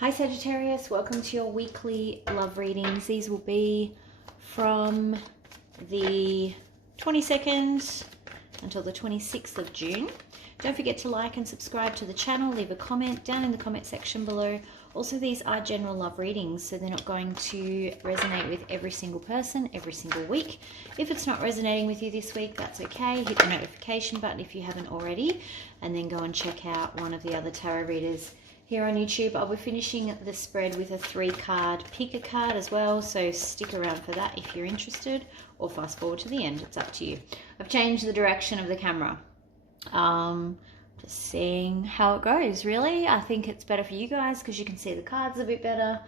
Hi Sagittarius, welcome to your weekly love readings. These will be from the 22nd until the 26th of June. Don't forget to like and subscribe to the channel, leave a comment down in the comment section below. Also, these are general love readings, so they're not going to resonate with every single person every single week. If it's not resonating with you this week, that's okay. Hit the notification button if you haven't already, and then go and check out one of the other tarot readers here on YouTube. I'll be finishing the spread with a 3-card pick a card as well, so stick around for that if you're interested, or fast forward to the end, it's up to you. I've changed the direction of the camera. Just seeing how it goes, really. I think it's better for you guys because you can see the cards a bit better.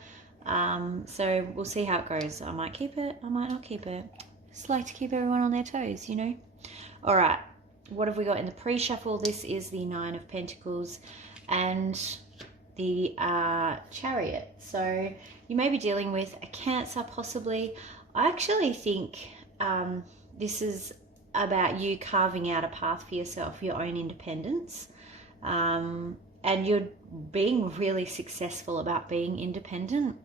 So we'll see how it goes. I might keep it, I might not keep it. Just like to keep everyone on their toes, you know. All right, what have we got in the pre-shuffle? This is the 9 of Pentacles and the Chariot. So you may be dealing with a Cancer possibly. I actually think this is about you carving out a path for yourself, your own independence, and you're being really successful about being independent.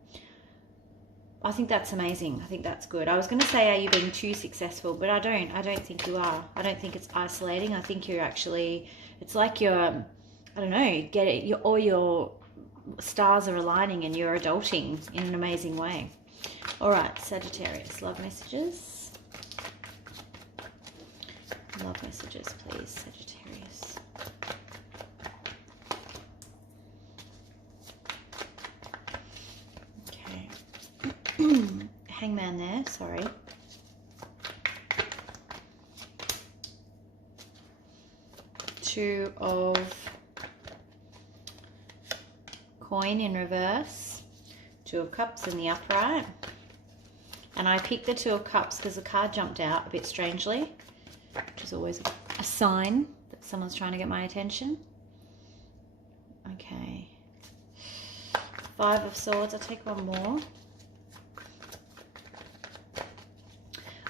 I think that's amazing. I think that's good. I was going to say, are you being too successful? But I don't think you are. I don't think it's isolating. I think you're actually, it's like you're, I don't know, all your stars are aligning and you're adulting in an amazing way. All right, Sagittarius, love messages. Love messages, please, Sagittarius. Okay. Hangman there, sorry. Two of coin in reverse. Two of cups in the upright. And I picked the Two of Cups because the card jumped out a bit strangely, which is always a sign that someone's trying to get my attention. Okay. 5 of Swords. I'll take one more.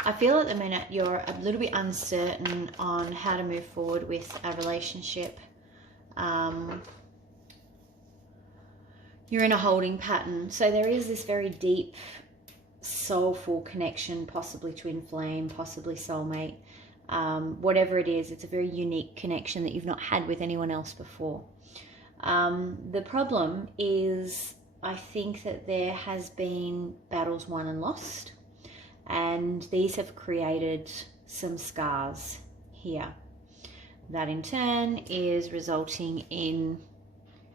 I feel at the minute you're a little bit uncertain on how to move forward with a relationship. You're in a holding pattern. So there is this very deep, soulful connection, possibly twin flame, possibly soulmate. Whatever it is, it's a very unique connection that you've not had with anyone else before. The problem is, I think that there has been battles won and lost, and these have created some scars here. That in turn is resulting in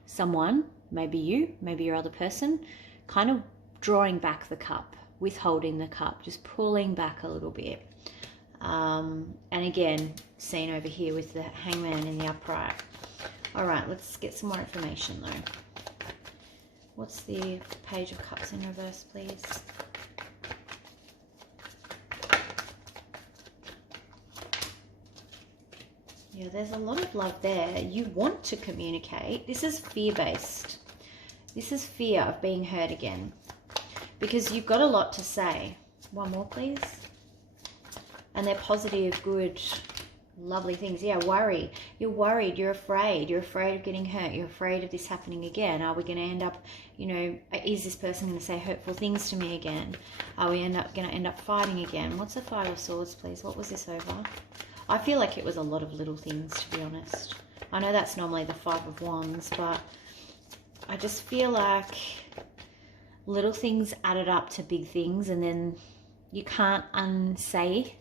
someone, maybe you, maybe your other person, kind of drawing back the cup, withholding the cup, just pulling back a little bit. And again, seen over here with the Hangman in the upright. All right, let's get some more information though. What's the Page of Cups in reverse, please? Yeah, there's a lot of love there. You want to communicate. This is fear-based. This is fear of being hurt again, because you've got a lot to say. One more, please. And they're positive, good, lovely things. Yeah, worry. You're worried. You're afraid. You're afraid of getting hurt. You're afraid of this happening again. Are we going to end up, you know, is this person going to say hurtful things to me again? Are we going to end up fighting again? What's the 5 of Swords, please? What was this over? I feel like it was a lot of little things, to be honest. I know that's normally the 5 of Wands, but I just feel like little things added up to big things, and then you can't unsay.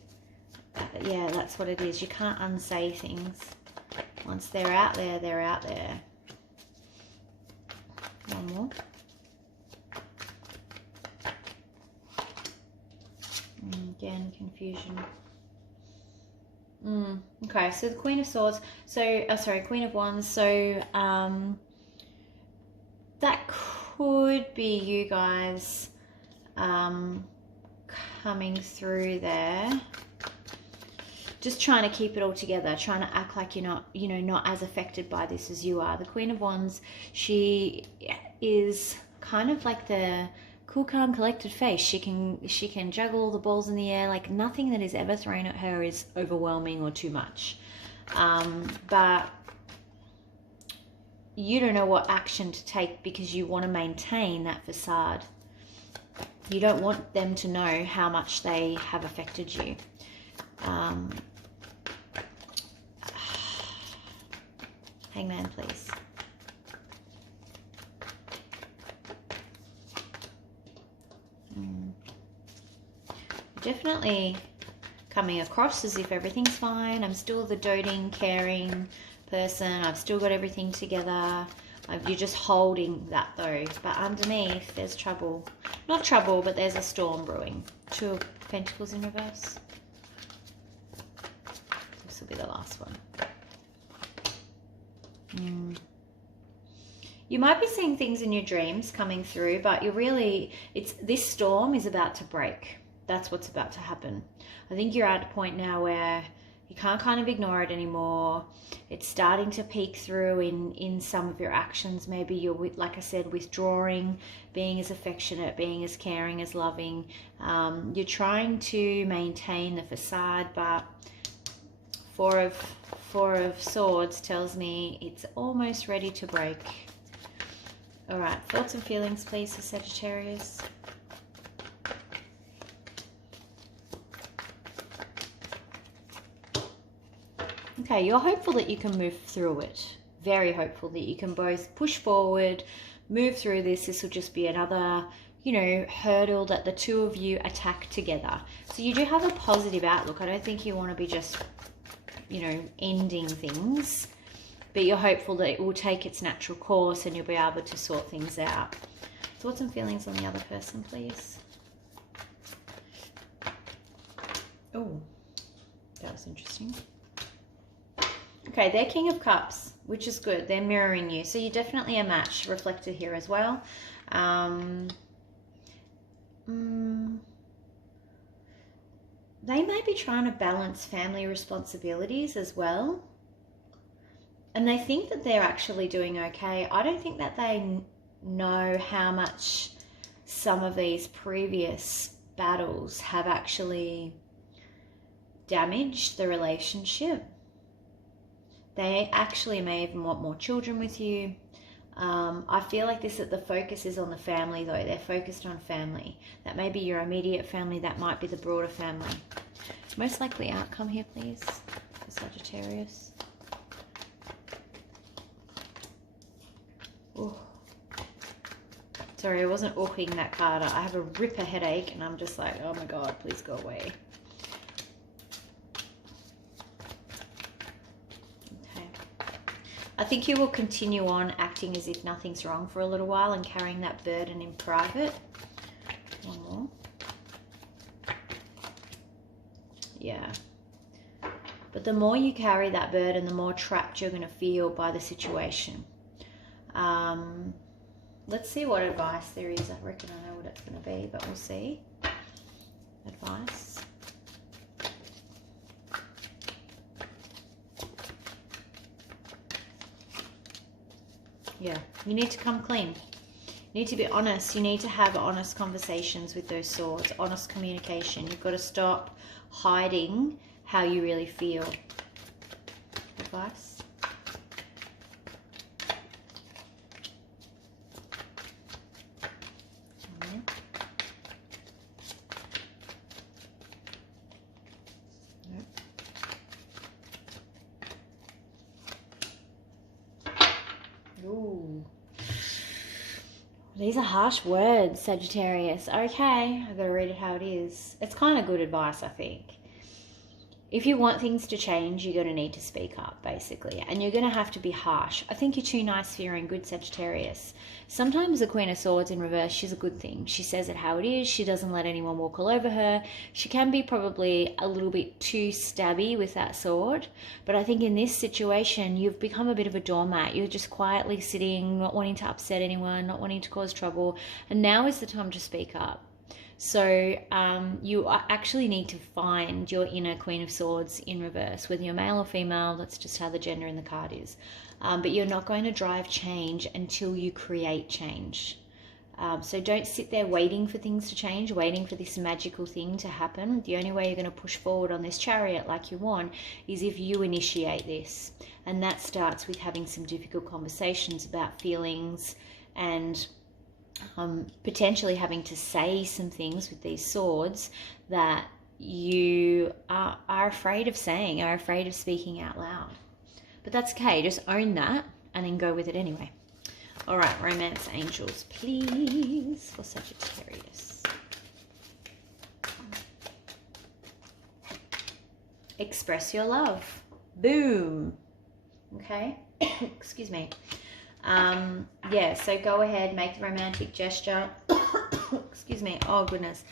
Yeah, that's what it is. You can't unsay things. Once they're out there, they're out there. One more. Again, confusion. Okay, so the Queen of Swords. So, sorry, Queen of Wands. So, that could be you guys coming through there. Just trying to keep it all together, trying to act like you're not, you know, not as affected by this as you are. The Queen of Wands, she is kind of like the cool, calm, collected face. She can juggle all the balls in the air. Like nothing that is ever thrown at her is overwhelming or too much. But you don't know what action to take because you want to maintain that facade. You don't want them to know how much they have affected you. Hangman, please. Definitely coming across as if everything's fine. I'm still the doting, caring person. I've still got everything together. You're just holding that though. But underneath, there's trouble. Not trouble, but there's a storm brewing. 2 of Pentacles in reverse. This will be the last one. You might be seeing things in your dreams coming through, but this storm is about to break. That's what's about to happen. I think you're at a point now where you can't kind of ignore it anymore. It's starting to peek through in some of your actions. Maybe you're, like I said, withdrawing, being as affectionate, being as caring, as loving. You're trying to maintain the facade, but Four of Swords tells me it's almost ready to break. All right, thoughts and feelings, please, for Sagittarius. Okay, you're hopeful that you can move through it. Very hopeful that you can both push forward, move through this. This will just be another, hurdle that the 2 of you attack together. So you do have a positive outlook. I don't think you want to be just, ending things, but you're hopeful that it will take its natural course and you'll be able to sort things out. Thoughts and feelings on the other person, please. Oh, that was interesting. Okay, they're King of Cups, which is good. They're mirroring you. So you're definitely a match reflected here as well. They may be trying to balance family responsibilities as well. And they think that they're actually doing okay. I don't think that they know how much some of these previous battles have actually damaged the relationship. They actually may even want more children with you. I feel like the focus is on the family though. They're focused on family. That may be your immediate family. That might be the broader family. Most likely outcome here, please, for Sagittarius. Ooh. Sorry, I wasn't oohing that card. I have a ripper headache and I'm just like, oh my God, please go away. I think you will continue on acting as if nothing's wrong for a little while and carrying that burden in private. One more. Yeah. But the more you carry that burden, the more trapped you're going to feel by the situation. Let's see what advice there is. I reckon I know what it's going to be, but we'll see. Advice. Yeah, you need to come clean. You need to be honest. You need to have honest conversations with those swords, honest communication. You've got to stop hiding how you really feel. Advice? Ooh. These are harsh words, Sagittarius. Okay, I've got to read it how it is. It's kind of good advice, I think. If you want things to change, you're going to need to speak up, basically. And you're going to have to be harsh. I think you're too nice for your own good, Sagittarius. Sometimes the Queen of Swords in reverse, she's a good thing. She says it how it is. She doesn't let anyone walk all over her. She can be probably a little bit too stabby with that sword. But I think in this situation, you've become a bit of a doormat. You're just quietly sitting, not wanting to upset anyone, not wanting to cause trouble. And now is the time to speak up. So you actually need to find your inner Queen of Swords in reverse, whether you're male or female. That's just how the gender in the card is. But you're not going to drive change until you create change. So don't sit there waiting for things to change, waiting for this magical thing to happen. The only way you're going to push forward on this chariot like you want is if you initiate this. And that starts with having some difficult conversations about feelings and potentially having to say some things with these swords that you are afraid of saying, are afraid of speaking out loud. But that's okay. Just own that and then go with it anyway. All right, romance angels, please, for Sagittarius. Express your love. Boom. Okay. Excuse me. Yeah, so go ahead, make the romantic gesture. Excuse me. Oh, goodness.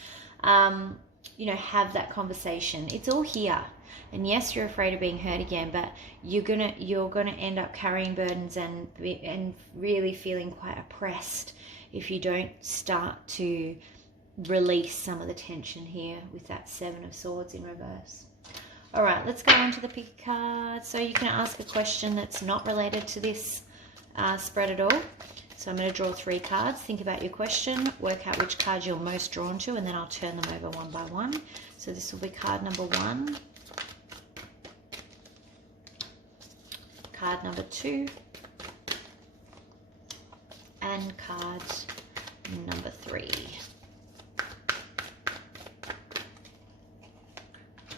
You know, have that conversation. It's all here. And yes, you're afraid of being hurt again, but you're gonna end up carrying burdens and really feeling quite oppressed if you don't start to release some of the tension here with that Seven of Swords in reverse. All right, let's go on to the pick card. So you can ask a question that's not related to this spread at all. So I'm going to draw 3 cards. Think about your question, work out which card you're most drawn to, and then I'll turn them over one by one. So this will be card number 1. Card number 2 and card number 3.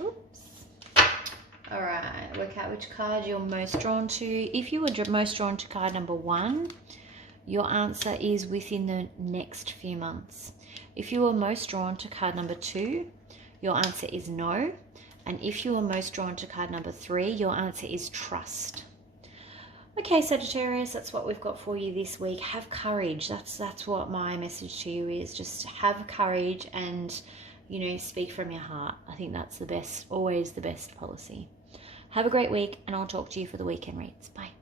Oops. All right, work out which card you're most drawn to. If you were most drawn to card number 1, your answer is within the next few months. If you were most drawn to card number 2, your answer is no. And if you were most drawn to card number 3, your answer is trust. Okay, Sagittarius, that's what we've got for you this week. Have courage. That's what my message to you is. Just have courage and, you know, speak from your heart. I think that's the best, always the best policy. Have a great week, and I'll talk to you for the weekend reads. Bye.